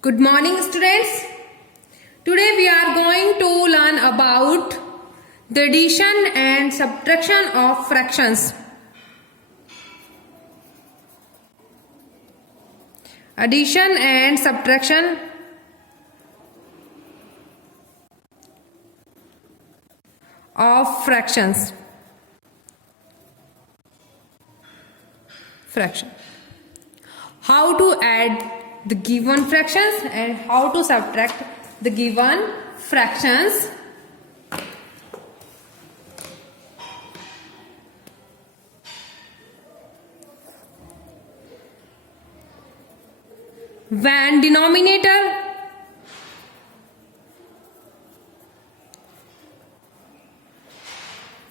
Good morning, students. Today we are going to learn about the addition and subtraction of fractions. Addition and subtraction of fractions. How to add the given fractions and how to subtract the given fractions. When denominator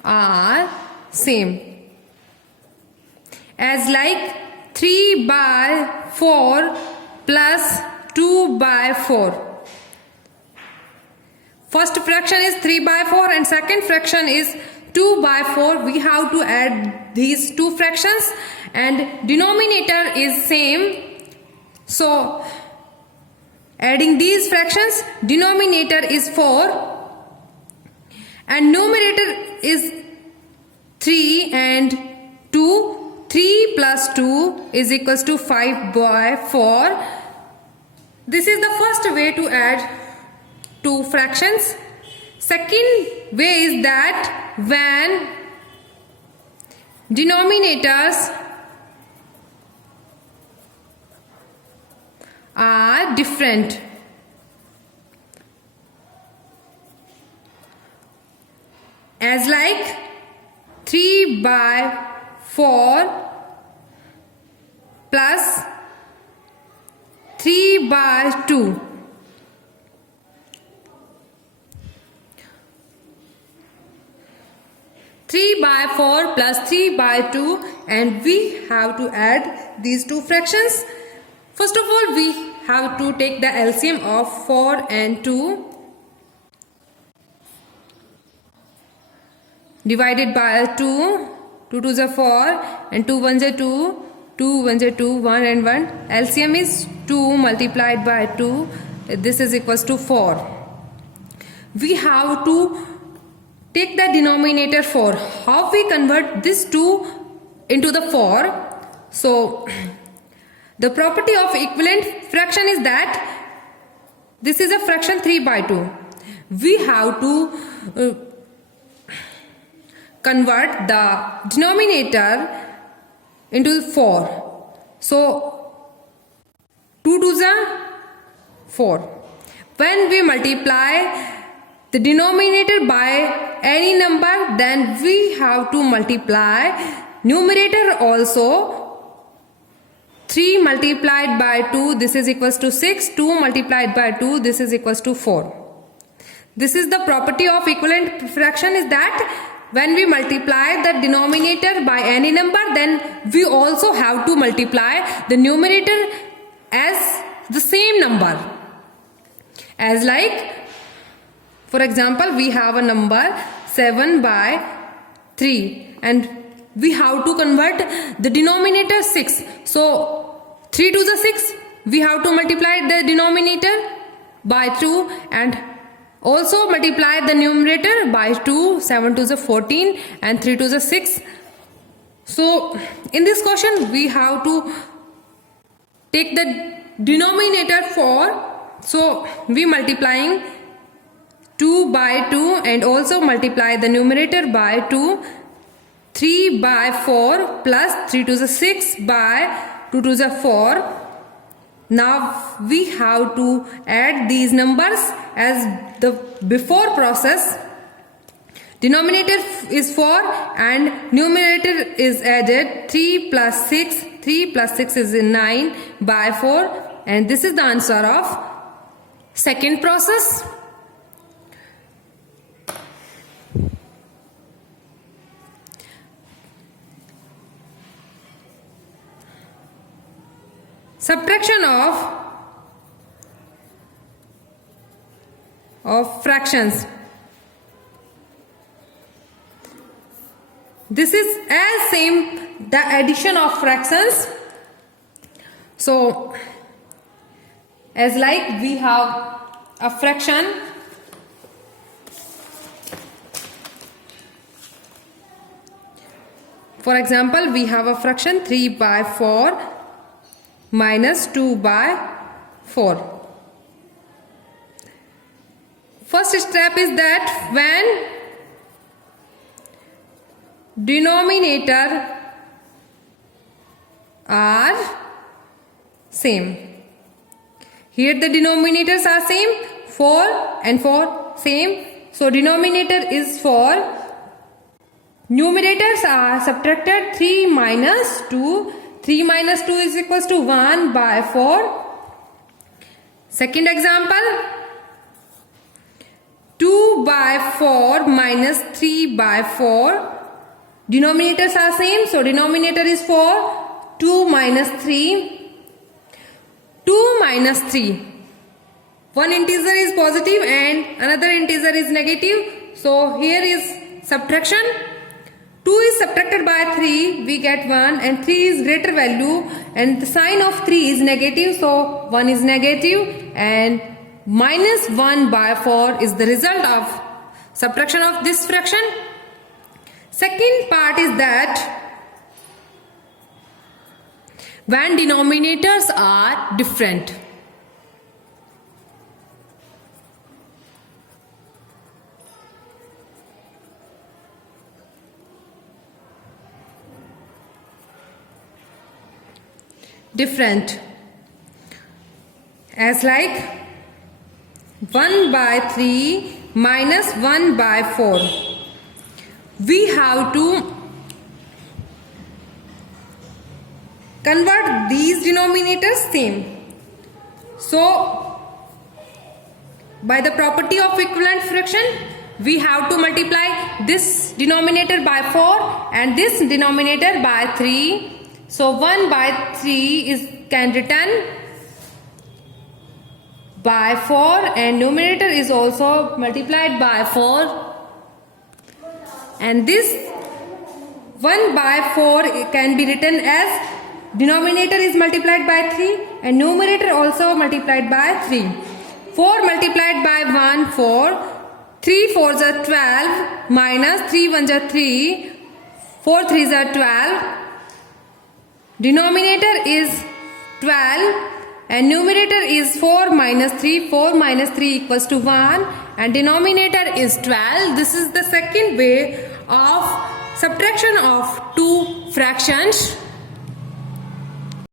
are same, as like 3/4 plus 2/4. First fraction is 3/4 and second fraction is 2/4. We have to add these two fractions and denominator is same. So adding these fractions, denominator is 4 and numerator is 3 and 2. 3 plus 2 is equals to 5/4. This is the first way to add two fractions. Second way is that when denominators are different. As like 3/4 plus 3/2. Three by 4 plus 3/2, and we have to add these two fractions. First of all, we have to take the LCM of 4 and 2. Divided by 2. 2 2s are 4 and 2 1s are 2. 2 1s are 2, 1 and 1. LCM is 2 multiplied by 2. This is equals to 4. We have to take the denominator 4. How we convert this 2 into the 4? So the property of equivalent fraction is that this is a fraction 3/2. We have to convert the denominator into 4. So 2 2s are 4. When we multiply the denominator by any number, then we have to multiply numerator also. 3 multiplied by 2, this is equals to 6. 2 multiplied by 2, this is equals to 4. This is the property of equivalent fraction, is that when we multiply the denominator by any number, then we also have to multiply the numerator as the same number. As like, for example, we have a number 7/3 and we have to convert the denominator 6. So 3 2s are 6. We have to multiply the denominator by 2 and also multiply the numerator by 2. 7 2s are 14 and 3 2s are 6. So in this question we have to take the denominator 4. So we multiplying 2 by 2 and also multiply the numerator by 2. 3/4 plus 3 2s are 6 by 2 2s are 4. Now we have to add these numbers as the before process. Denominator is 4 and numerator is added. 3 plus 6. 3 plus 6 is 9/4, and this is the answer of second process. Subtraction of fractions. This is as same the addition of fractions. So As like we have a fraction. For example, we have a fraction 3 by 4 minus 2 by 4. First step is that when denominator are same. Here the denominators are same, 4 and 4 same. So denominator is 4. Numerators are subtracted 3 minus 2. 3 minus 2 is equals to 1 by 4. Second example. 2 by 4 minus 3 by 4. Denominators are same. So denominator is 4. 2 minus 3. 2 minus 3. One integer is positive and another integer is negative. So here is subtraction. 2 is subtracted by 3, we get 1, and 3 is greater value and the sign of 3 is negative, so 1 is negative and minus 1 by 4 is the result of subtraction of this fraction. Second part is that when denominators are different. Different, as like 1 by 3 minus 1 by 4. We have to convert these denominators same. So by the property of equivalent fraction, we have to multiply this denominator by 4 and this denominator by 3. So 1 by 3 can written by 4 and numerator is also multiplied by 4. And this 1 by 4 can be written as denominator is multiplied by 3 and numerator also multiplied by 3. 4 multiplied by 1, 4. 3 4s are 12 minus 3 1s are 3. 4 3s are 12. Denominator is 12 and numerator is 4 minus 3. 4 minus 3 equals to 1 and denominator is 12. This is the second way of subtraction of two fractions.